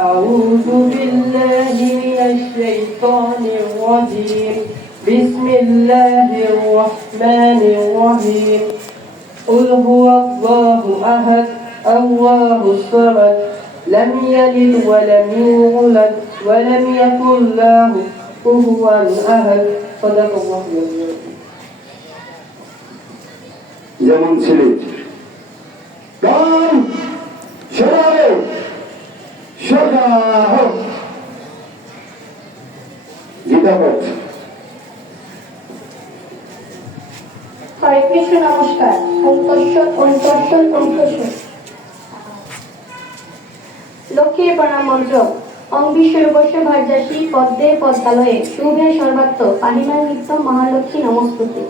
أعوذ بالله من الشيطان الرجيم بسم الله الرحمن الرحيم قل هو الله أحد الله الصمد لم يلد ولم يولد ولم يكن له كفوا أحد صدق الله العظيم যেমন ছেলে গান সোজা সোজা হোক গীতাপথ হরে কৃষ্ণ নমস্কার অন্তঃস্বর অন্তঃস্বর অন্তঃস্বর লক্ষ্মীর প্রণাম মন্ত্র অঙ্গিস্বরূপস্য ভার্যাসী পদ্মে পদ্মালয়ে শুভে সর্বাত্ম পাহিমার নিত্য মহালক্ষ্মী নমস্তুতে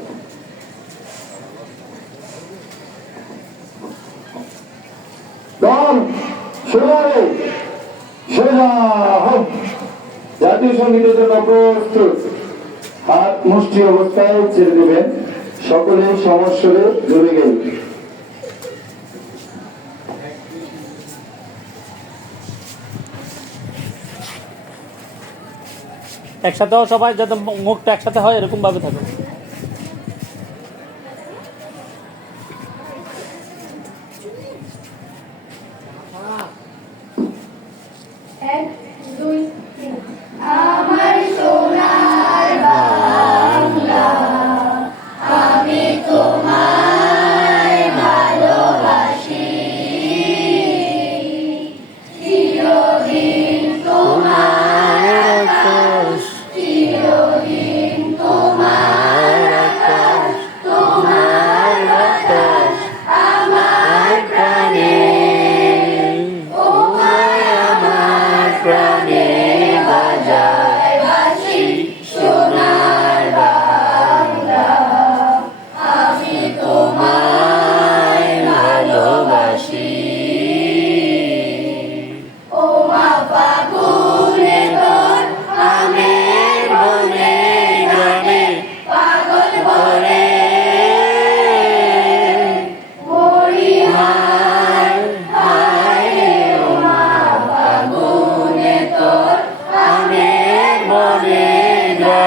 সোজা হোক জাতীয় সঙ্গীতের জন্য প্রস্তুত। হাত মুষ্টি অবস্থায় ছেড়ে দেবেন। জুড়ে গেল। একসাথে সবাই যাতে মুখটা একসাথে হয় এরকম ভাবে থাকো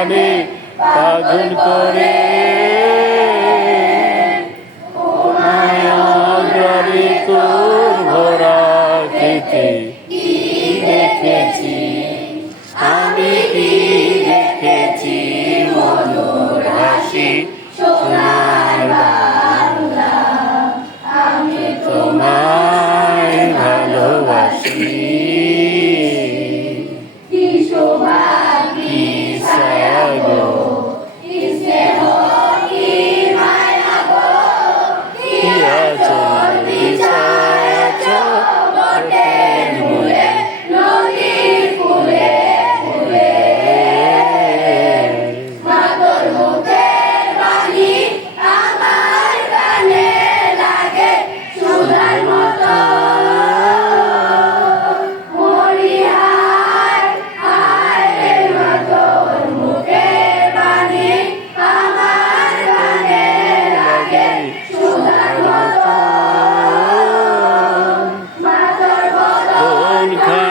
গ্রামে পাগল করে। খেতে দেখেছি? আমি দেখেছি? মনোর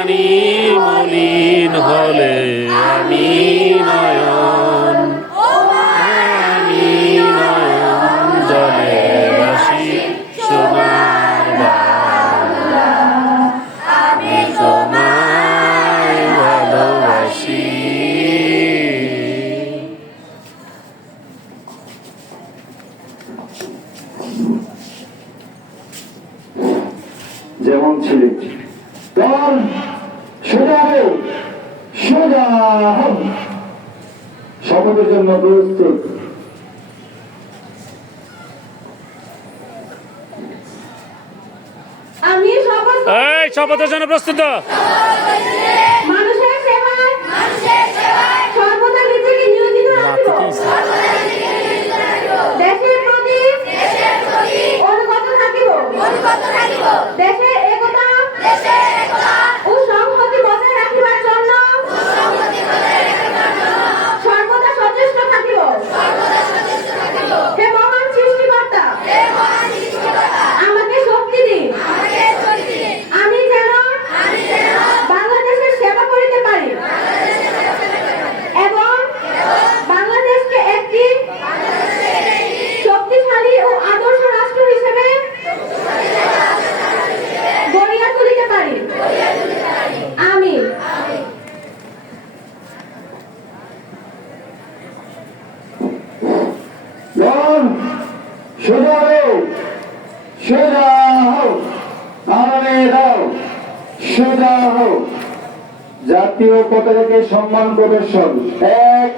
খানি মলিন হলে আমি নয়ন। আমি নয়ন জলে বাসি সোনার আমি তোমায় ভালোবাসি। যেমন হোক সোজা শপথের জন্য প্রস্তুত। এই শপথের জন্য প্রস্তুত। সোজা হও। জাতীয় পতাকাকে সম্মান প্রদর্শন। এক